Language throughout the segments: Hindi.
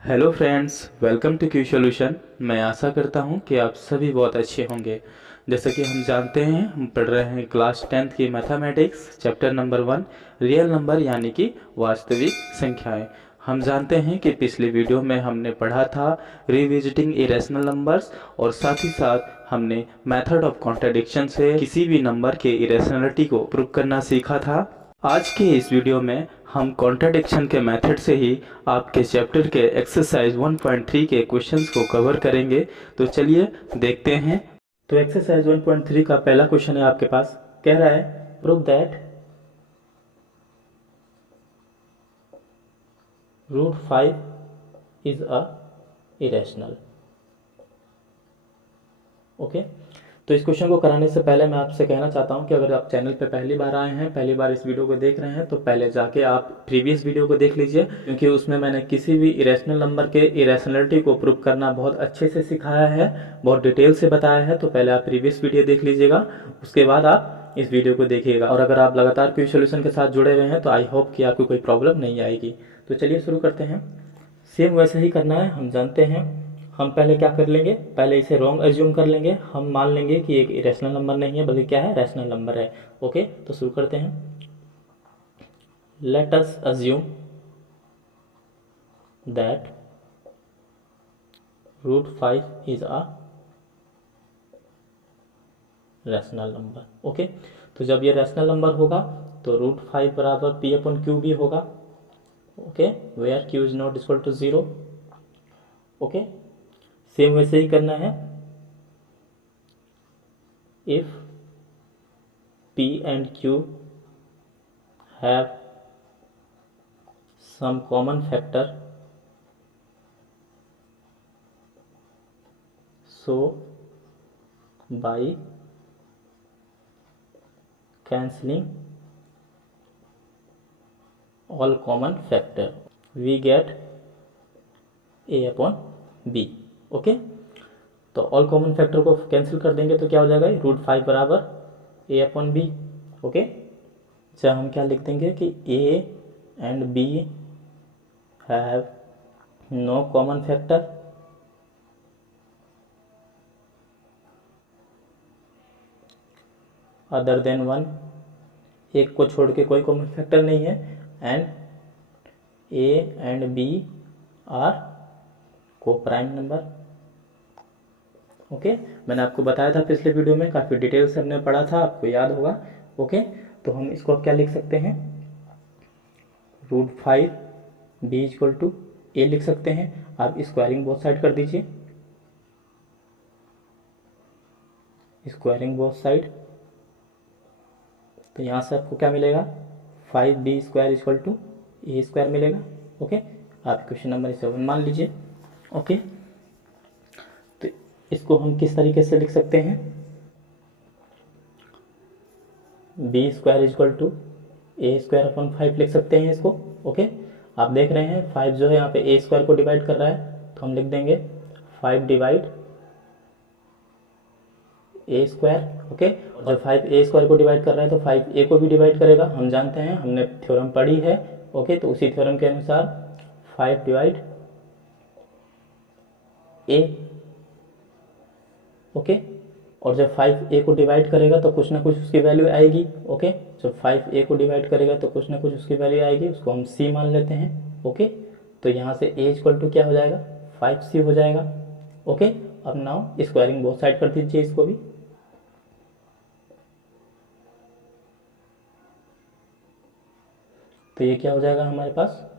Hello friends, welcome to Q solution. मैं आशा करता हूं कि आप सभी बहुत अच्छे होंगे। जैसा कि हम जानते हैं, हम पढ़ रहे हैं क्लास 10th की mathematics chapter number 1 real number यानी कि वास्तविक संख्याएं। हम जानते हैं कि पिछली वीडियो में हमने पढ़ा था रिविजिटिंग इरेशनल नंबर्स, और साथ ही साथ हमने मेथड ऑफ कॉन्ट्रडिक्शन से किसी भी नंबर के इरेशनलिटी को प्रूव करना सीखा था। आज के इस वीडियो में हम कॉन्ट्रडिक्शन के मेथड से ही आपके चैप्टर के एक्सरसाइज 1.3 के क्वेश्चंस को कवर करेंगे। तो चलिए देखते हैं। तो एक्सरसाइज 1.3 का पहला क्वेश्चन है आपके पास, कह रहा है prove that √5 is a irrational. Okay, तो इस क्वेश्चन को कराने से पहले मैं आपसे कहना चाहता हूं कि अगर आप चैनल पे पहली बार आए हैं, पहली बार इस वीडियो को देख रहे हैं, तो पहले जाके आप प्रीवियस वीडियो को देख लीजिए, क्योंकि उसमें मैंने किसी भी इरेशनल नंबर के इरेशनलिटी को प्रूव करना बहुत अच्छे से सिखाया है, बहुत डिटेल से बताया है। तो पहले आप प्रीवियस वीडियो देख लीजिएगा, उसके बाद आप इस वीडियो को देखिएगा। और अगर आप लगातार क्यू सॉल्यूशन के साथ जुड़े हुए हैं तो आई होप कि आपको कोई प्रॉब्लम नहीं आएगी। तो चलिए शुरू करते हैं। सेम वैसे ही करना है, हम जानते हैं। हम पहले क्या कर लेंगे, पहले इसे रॉन्ग एज्यूम कर लेंगे। हम मान लेंगे कि एक इरेशनल नंबर नहीं है, बल्कि क्या है, रैशनल नंबर है। ओके, तो शुरू करते हैं। Let us assume that √5 is a rational number. Okay, तो जब ये रैशनल नंबर होगा तो √5 बराबर P/Q भी होगा। Okay, where Q is not equal to 0। Okay, same वैसे ही करना है। if P and Q have some common factor, so by cancelling all common factor we get A/B। Okay, तो ऑल कॉमन फैक्टर को कैंसिल कर देंगे तो क्या हो जाएगा, √5 बराबर A/B। ओके, जब हम क्या लिख देंगे कि A and B have no common factor other than 1, एक को छोड़ के कोई कॉमन फैक्टर नहीं है, and A and B are coprime number. Okay, मैंने आपको बताया था पिछले वीडियो में, काफ़ी डिटेल से हमने पढ़ा था, आपको याद होगा। ओके, तो हम इसको अब क्या लिख सकते हैं, √5 B = A लिख सकते हैं। आप स्क्वायरिंग बोथ साइड कर दीजिए, स्क्वायरिंग बोथ साइड। तो यहाँ से आपको क्या मिलेगा, 5B² = A² मिलेगा। ओके, आप क्वेश्चन नंबर 7 मान लीजिए। ओके, तो इसको हम किस तरीके से लिख सकते हैं, B² = A² 5 लिख सकते हैं इसको। ओके, आप देख रहे हैं 5 जो है यहाँ पे A² को डिवाइड कर रहा है, तो हम लिख देंगे 5 डिवाइड A²। ओके, जब 5 A² को डिवाइड कर रहा है तो 5 A को भी डिवाइड करेगा, हम जानते हैं, हमने थ्योरम पढ़ी है। ओके, तो उसी थ्योरम के अनुसार 5 डिवाइड A। ओके, और जब 5A को डिवाइड करेगा तो कुछ ना कुछ उसकी वैल्यू आएगी। ओके, जब 5A को डिवाइड करेगा तो कुछ ना कुछ उसकी वैल्यू आएगी, उसको हम C मान लेते हैं। ओके, तो यहाँ से A = क्या हो जाएगा, 5C हो जाएगा। ओके, अब नाउ स्क्वायरिंग बोथ साइड कर दीजिए इसको भी। तो ये क्या हो जाएगा हमारे पास,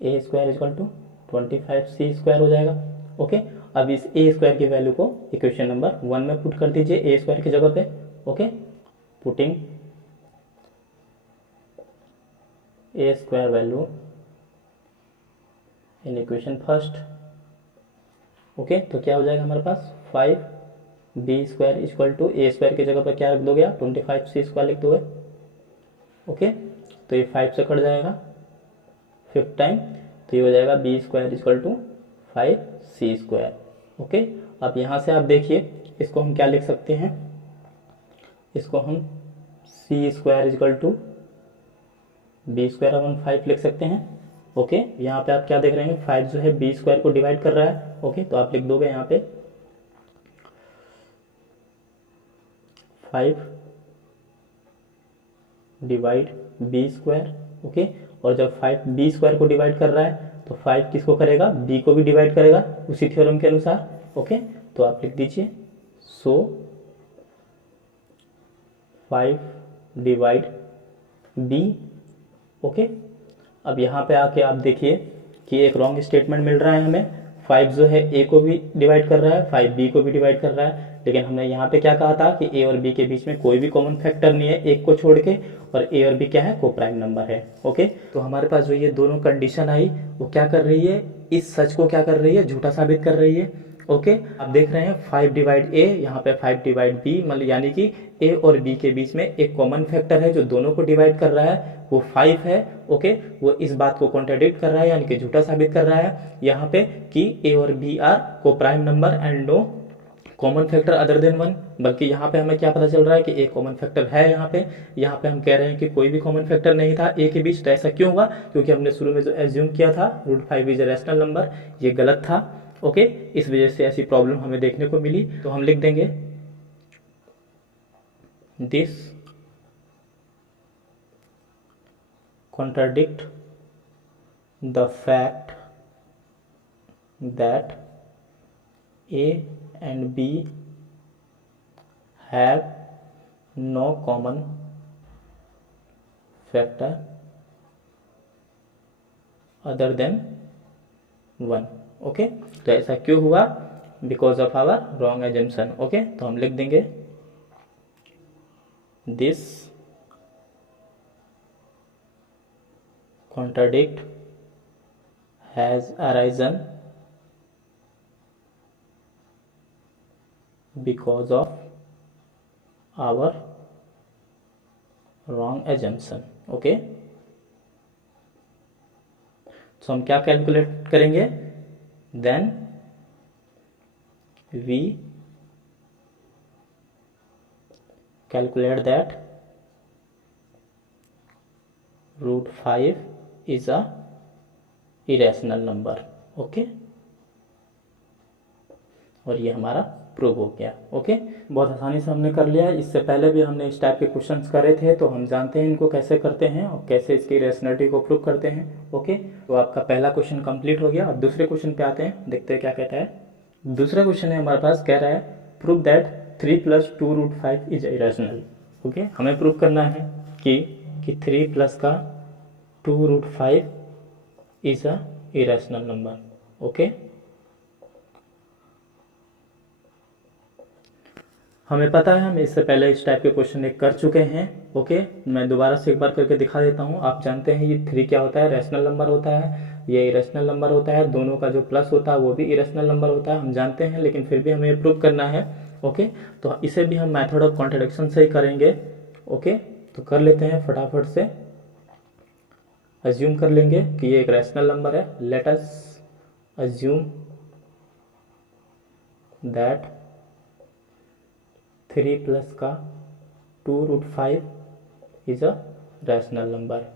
A² = 25C² हो जाएगा। ओके, अब इस A² की वैल्यू को इक्वेशन नंबर 1 में पुट कर दीजिए A² की जगह पे। Okay, putting A² value in equation first. Okay, तो क्या हो जाएगा हमारे पास, 5B² = A² की जगह पर क्या रख दोगे आप, 25C² लिख दोगे। ओके, तो ये 5 से कट जाएगा 5th टाइम, तो ये हो जाएगा B² = 5C²। ओके, अब यहाँ से आप देखिए, इसको हम क्या लिख सकते हैं, इसको हम C² = B² 5 लिख सकते हैं। ओके, यहाँ पे आप क्या देख रहे हैं, 5 जो है बी स्क्वायर को डिवाइड कर रहा है। ओके, तो आप लिख दोगे यहाँ पे 5 डिवाइड बी स्क्वायर। ओके, और जब 5 बी स्क्वायर को डिवाइड कर रहा है तो 5 किसको करेगा, बी को भी डिवाइड करेगा उसी थ्योरम के अनुसार। ओके, तो आप लिख दीजिए सो 5 डिवाइड बी। ओके, अब यहाँ पे आके आप देखिए कि एक रॉन्ग स्टेटमेंट मिल रहा है हमें। 5 जो है ए को भी डिवाइड कर रहा है, 5 बी को भी डिवाइड कर रहा है, लेकिन हमने यहाँ पे क्या कहा था कि ए और बी के बीच में कोई भी कॉमन फैक्टर नहीं है एक को छोड़ के, और ए और बी क्या है, को प्राइम नंबर है। ओके, तो हमारे पास जो ये दोनों कंडीशन आई वो क्या कर रही है, इस सच को क्या कर रही है, झूठा साबित कर रही है। ओके, आप देख रहे हैं 5 डिवाइड ए, यहाँ पे 5 डिवाइड बी, मतलब यानी कि ए और बी के बीच में एक कॉमन फैक्टर है जो दोनों को डिवाइड कर रहा है, वो 5 है। ओके, वो इस बात को कॉन्ट्राडिक्ट कर रहा है, यानी कि झूठा साबित कर रहा है यहाँ पे कि ए और B are coprime number and no common factor other than 1। बल्कि यहाँ पे हमें क्या पता चल रहा है कि एक कॉमन फैक्टर है। यहाँ पे हम कह रहे हैं कि कोई भी कॉमन फैक्टर नहीं था ए के बीच। तो ऐसा क्यों हुआ, क्योंकि हमने शुरू में जो एज्यूम किया था √5 इज ए रैशनल नंबर, ये गलत था। ओके, इस वजह से ऐसी प्रॉब्लम हमें देखने को मिली। तो हम लिख देंगे this contradict the fact that A and B have no common factor other than 1। Okay, तो ऐसा क्यों हुआ, because of our wrong assumption. Okay, तो हम लिख देंगे this contradict has arisen because of our wrong assumption। Okay, तो हम क्या कैलकुलेट करेंगे, then we calculate that √5 is a irrational number. Okay, और ये हमारा प्रूव हो गया। ओके, बहुत आसानी से हमने कर लिया। इससे पहले भी हमने इस टाइप के क्वेश्चंस करे थे, तो हम जानते हैं इनको कैसे करते हैं और कैसे इसकी रेशनलिटी को प्रूव करते हैं। ओके, तो आपका पहला क्वेश्चन कंप्लीट हो गया। अब दूसरे क्वेश्चन पे आते हैं, देखते हैं क्या कहता है। दूसरा क्वेश्चन है हमारे पास, कह रहा है prove that 3 + 2 √5 is irrational. Okay, हमें प्रूव करना है कि 3 + का 2 √5 is a irrational number. Okay, हमें पता है, हम इससे पहले इस टाइप के क्वेश्चन एक कर चुके हैं। ओके, मैं दोबारा से एक बार करके दिखा देता हूँ। आप जानते हैं ये 3 क्या होता है, रैशनल नंबर होता है, ये इरेशनल नंबर होता है, दोनों का जो प्लस होता है वो भी इरेशनल नंबर होता है, हम जानते हैं, लेकिन फिर भी हमें ये प्रूव करना है। ओके, तो इसे भी हम मेथड ऑफ कॉन्ट्रडिक्शन से ही करेंगे। ओके, तो कर लेते हैं फटाफट से। अज्यूम कर लेंगे कि ये एक रैशनल नंबर है। लेट अस अज्यूम दैट 3 + का 2 √5 is a rational number.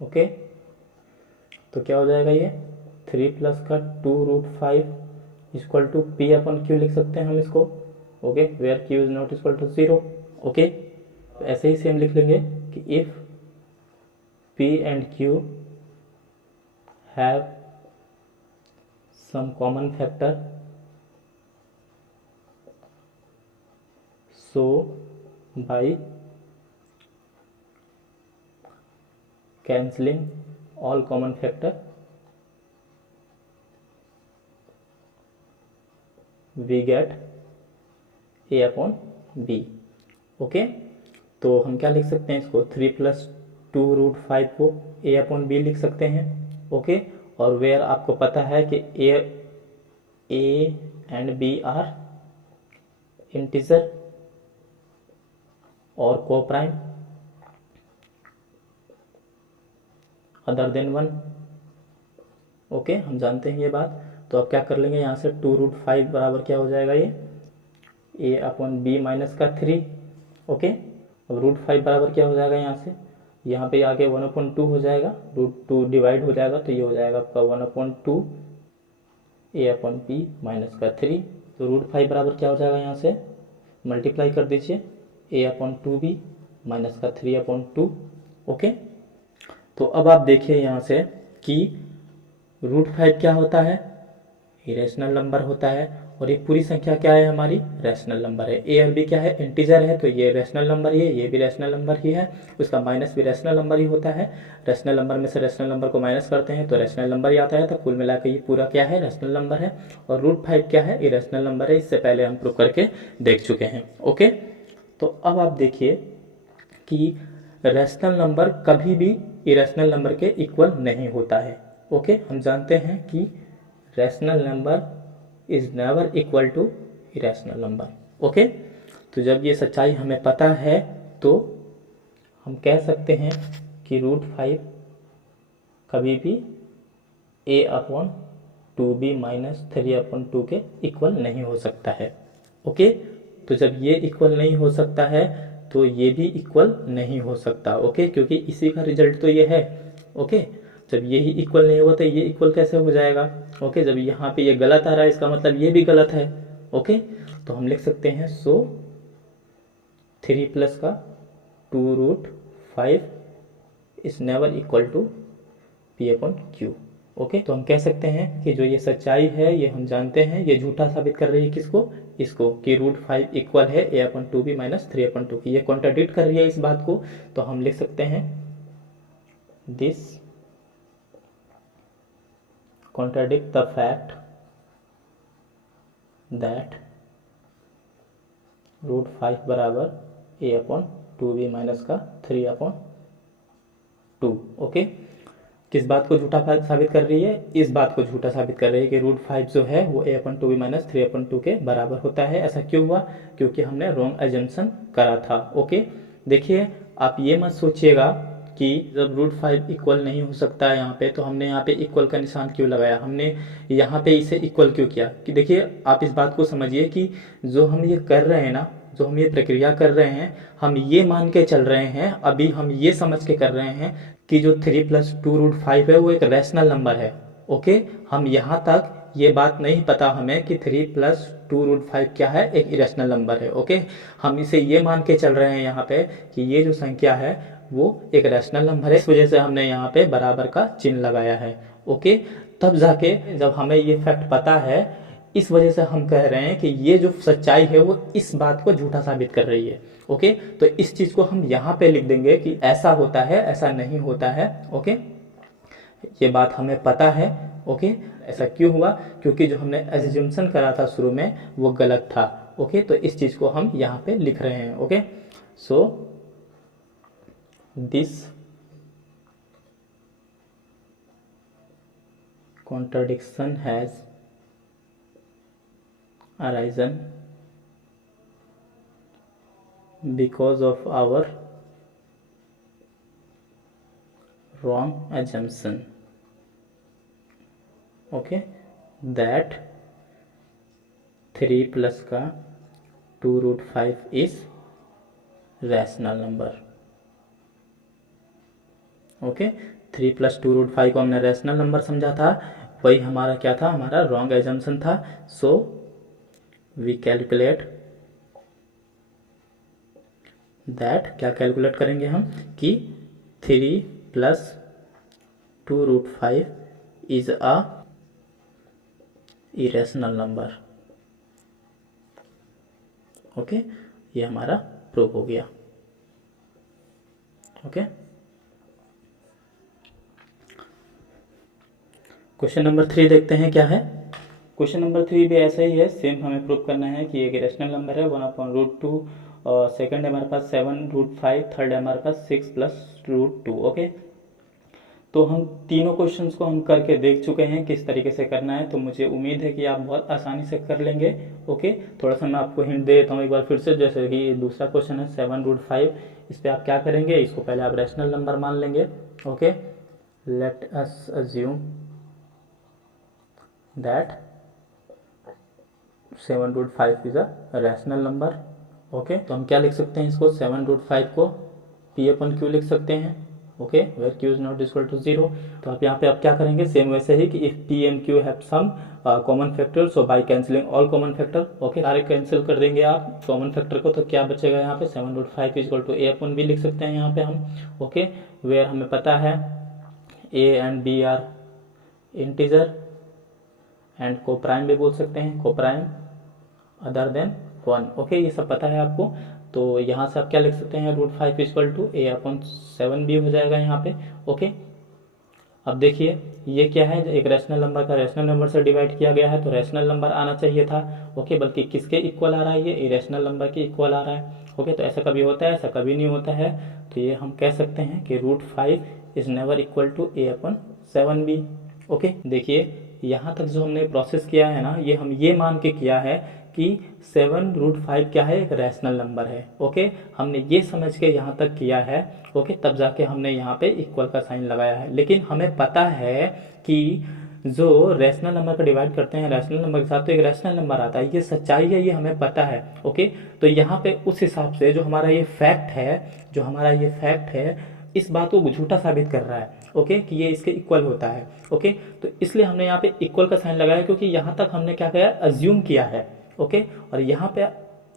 Okay, तो क्या हो जाएगा, ये 3 + का 2 √5 इक्वल टू P/Q लिख सकते हैं हम इसको। Okay, where Q is not equal to 0। Okay, ऐसे ही सेम लिख लेंगे कि if P and Q have some common factor, so by cancelling all common factor we get A/B। Okay, तो हम क्या लिख सकते हैं इसको, 3 + 2 √5 को A/B लिख सकते हैं। ओके, और वेयर आपको पता है कि A and B are integer और को प्राइम अदर देन 1। ओके, हम जानते हैं ये बात। तो अब क्या कर लेंगे, यहाँ से 2 √5 बराबर क्या हो जाएगा, ये A/B - का 3। ओके, अब √5 बराबर क्या हो जाएगा यहाँ से यहाँ पे आके 1/2 हो जाएगा, √2 डिवाइड हो जाएगा, तो ये हो जाएगा आपका 1/2 a/p माइनस का 3। तो √5 बराबर क्या हो जाएगा, यहाँ से मल्टीप्लाई कर दीजिए a/2b माइनस का 3/2। ओके, तो अब आप देखिए यहाँ से कि √5 क्या होता है, इरेशनल नंबर होता है, और ये पूरी संख्या क्या है, हमारी रैशनल नंबर है। ए और बी क्या है, इंटीजर है, तो ये रैशनल नंबर ही है, ये भी रैशनल नंबर ही है, उसका माइनस भी रैशनल नंबर ही होता है। रैशनल नंबर में से रैशनल नंबर को माइनस करते हैं तो रैशनल नंबर ही आता है। तो कुल मिलाकर ये पूरा क्या है, रैशनल नंबर है। और √5 क्या है, इरेशनल नंबर है, इससे पहले हम प्रूव करके देख चुके हैं। ओके, तो अब आप देखिए कि रैशनल नंबर कभी भी इरेशनल नंबर के इक्वल नहीं होता है। ओके, हम जानते हैं कि rational number is never equal to irrational number. Okay, तो जब ये सच्चाई हमें पता है तो हम कह सकते हैं कि √5 कभी भी a/2b माइनस 3/2 के इक्वल नहीं हो सकता है। ओके, तो जब ये इक्वल नहीं हो सकता है तो ये भी इक्वल नहीं हो सकता। ओके, क्योंकि इसी का रिजल्ट तो ये है। ओके, जब ये ही इक्वल नहीं होता ये इक्वल कैसे हो जाएगा। ओके, जब यहाँ पे ये गलत आ रहा है इसका मतलब ये भी गलत है। ओके, तो हम लिख सकते हैं सो 3 प्लस का 2√5 is never equal to p/q। Okay, तो हम कह सकते हैं कि जो ये सच्चाई है ये हम जानते हैं, ये झूठा साबित कर रही है किसको, इसको, कि √5 इक्वल है a/2b माइनस 3/2 की। ये कॉन्ट्राडिक्ट कर रही है इस बात को, तो हम लिख सकते हैं this contradict the fact that √5 बराबर a/2b माइनस का 3/2। ओके, किस बात को झूठा साबित कर रही है, इस बात को झूठा साबित कर रही है कि √5 जो है वो a/2b माइनस 3/2 के बराबर होता है। ऐसा क्यों हुआ, क्योंकि हमने रॉन्ग एजम्पशन करा था। ओके, देखिए आप ये मत सोचिएगा कि जब √5 इक्वल नहीं हो सकता है यहाँ पे, तो हमने यहाँ पे इक्वल का निशान क्यों लगाया, हमने यहाँ पे इसे इक्वल क्यों किया। कि देखिए आप इस बात को समझिए कि जो हम ये कर रहे हैं ना, जो हम ये प्रक्रिया कर रहे हैं, हम ये मान के चल रहे हैं, अभी हम ये समझ के कर रहे हैं कि जो 3 + 2√5 है वो एक रैशनल नंबर है। ओके, हम यहाँ तक ये बात नहीं पता हमें कि 3 + 2√5 क्या है, एक इरेशनल नंबर है। ओके, हम इसे ये मान के चल रहे हैं यहाँ पे कि ये जो संख्या है वो एक रैशनल नंबर है, इस वजह से हमने यहाँ पे बराबर का चिन्ह लगाया है। ओके, तब जाके जब हमें ये फैक्ट पता है, इस वजह से हम कह रहे हैं कि ये जो सच्चाई है वो इस बात को झूठा साबित कर रही है। ओके, तो इस चीज को हम यहाँ पे लिख देंगे कि ऐसा होता है, ऐसा नहीं होता है। ओके, ये बात हमें पता है। ओके, ऐसा क्यों हुआ, क्योंकि जो हमने एज्यूम्पशन करा था शुरू में वो गलत था। ओके, तो इस चीज को हम यहाँ पे लिख रहे हैं। Okay, so this contradiction has arisen because of our wrong assumption, okay, that 3 plus का 2√5 is rational number। ओके, 3 + 2√5 को हमने रैशनल नंबर समझा था, वही हमारा क्या था, हमारा रॉन्ग एजम्पशन था। सो वी कैलकुलेट दैट, क्या कैलकुलेट करेंगे हम कि 3 + 2√5 is a irrational number. Okay, ये हमारा प्रूव हो गया। ओके, क्वेश्चन नंबर 3 देखते हैं क्या है। क्वेश्चन नंबर 3 भी ऐसा ही है, सेम हमें प्रूव करना है कि एक रैशनल नंबर है 1/√2, सेकंड हमारे पास 7√5, थर्ड हमारे पास 6 + √2। ओके, तो हम तीनों क्वेश्चंस को हम करके देख चुके हैं किस तरीके से करना है, तो मुझे उम्मीद है कि आप बहुत आसानी से कर लेंगे। ओके, थोड़ा सा मैं आपको हिंट दे देता हूँ एक बार फिर से। जैसे कि दूसरा क्वेश्चन है 7√5, इस पर आप क्या करेंगे, इसको पहले आप रैशनल नंबर मान लेंगे। Okay, let us assume that 7√5 is a rational number। Okay, तो हम क्या लिख सकते हैं इसको, 7√5 को p/q लिख सकते हैं। Okay, where q is not equal to 0। तो आप यहाँ पे आप क्या करेंगे, सेम वैसे ही कि if p and q have some common factor, so by cancelling all common factor, okay, सारे कैंसिल कर देंगे आप कॉमन फैक्टर को, तो क्या बचेगा यहाँ पे 7√5 equal to a upon b लिख सकते हैं यहाँ पे हम, ओके, वेयर हमें पता है a and b are integer and coprime भी बोल सकते हैं, को प्राइम अदर देन 1, ओके, ये सब पता है आपको। तो यहाँ से आप क्या लिख सकते हैं, √5 equal to a upon 7b हो जाएगा यहाँ पे, ओके। अब देखिए ये क्या है, एक रैशनल नंबर का रैशनल नंबर से डिवाइड किया गया है, तो रैशनल नंबर आना चाहिए था, ओके, बल्कि किसके इक्वल आ रहा है, ये इरेशनल नंबर के इक्वल आ रहा है, ओके। तो ऐसा कभी होता है, ऐसा कभी नहीं होता है, तो ये हम कह सकते हैं कि √5 is never equal to a upon 7b, okay. देखिए यहाँ तक जो हमने प्रोसेस किया है ना, ये हम ये मान के किया है कि 7√5 क्या है, एक रैशनल नंबर है, ओके, हमने ये समझ के यहाँ तक किया है, ओके, तब जाके हमने यहाँ पे इक्वल का साइन लगाया है। लेकिन हमें पता है कि जो रैशनल नंबर का डिवाइड करते हैं रैशनल नंबर के साथ, तो एक रैशनल नंबर आता है, ये सच्चाई है, ये हमें पता है, ओके। तो यहाँ पे उस हिसाब से जो हमारा ये फैक्ट है, इस बात को झूठा साबित कर रहा है, ओके, कि ये इसके इक्वल होता है, ओके। तो इसलिए हमने यहाँ पे इक्वल का साइन लगाया, क्योंकि यहाँ तक हमने क्या किया, अज्यूम किया है, ओके। और यहाँ पे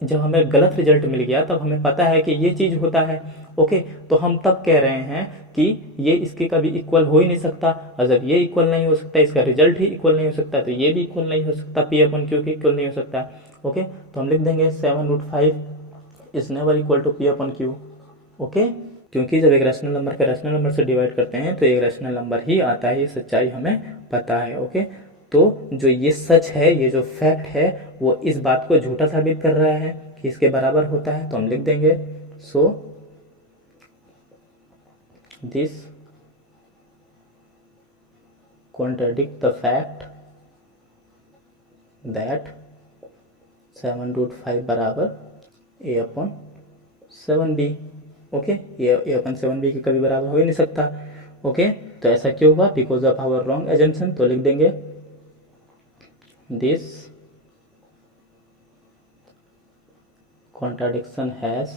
जब हमें गलत रिजल्ट मिल गया, तब हमें पता है कि ये चीज़ होता है, ओके। तो हम तब कह रहे हैं कि ये इसके कभी इक्वल हो ही नहीं सकता, और जब ये इक्वल नहीं हो सकता, इसका रिजल्ट ही इक्वल नहीं हो सकता, तो ये भी इक्वल नहीं हो सकता, p अपन q की इक्वल नहीं हो सकता, ओके। तो हम लिख देंगे 7√5 is never equal to p upon q, okay. क्योंकि जब एक रैशनल नंबर का रैशनल नंबर से डिवाइड करते हैं तो एक रैशनल नंबर ही आता है, ये सच्चाई हमें पता है, ओके। तो जो ये सच है, ये जो फैक्ट है, वो इस बात को झूठा साबित कर रहा है कि इसके बराबर होता है, तो हम लिख देंगे so this contradict the fact that 7√5 बराबर a upon 7b, okay. a upon 7b के कभी बराबर हो ही नहीं सकता, ओके। तो ऐसा क्यों हुआ, because of our wrong assumption. तो लिख देंगे this contradiction has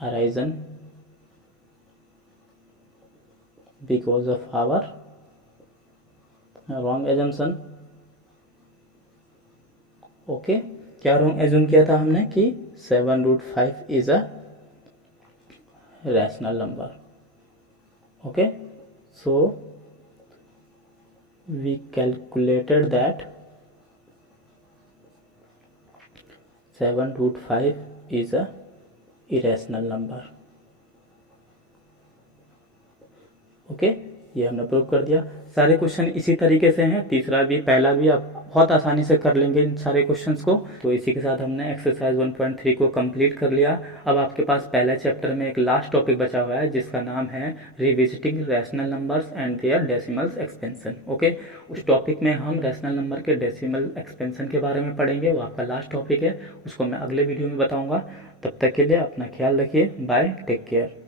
arisen because of our wrong assumption, okay. क्या रॉन्ग एज्यूम किया था हमने कि 7√5 is a rational number, okay. So we calculated that 7√5 is a irrational number, okay. ये हमने प्रूव कर दिया। सारे क्वेश्चन इसी तरीके से हैं, तीसरा भी पहला भी आप बहुत आसानी से कर लेंगे इन सारे क्वेश्चंस को। तो इसी के साथ हमने एक्सरसाइज 1.3 को कंप्लीट कर लिया। अब आपके पास पहले चैप्टर में एक लास्ट टॉपिक बचा हुआ है, जिसका नाम है revisiting rational numbers and their decimals expansion, okay. उस टॉपिक में हम रैशनल नंबर के डेसिमल एक्सपेंशन के बारे में पढ़ेंगे, वो आपका लास्ट टॉपिक है, उसको मैं अगले वीडियो में बताऊँगा। तब तक के लिए अपना ख्याल रखिए, बाय, टेक केयर।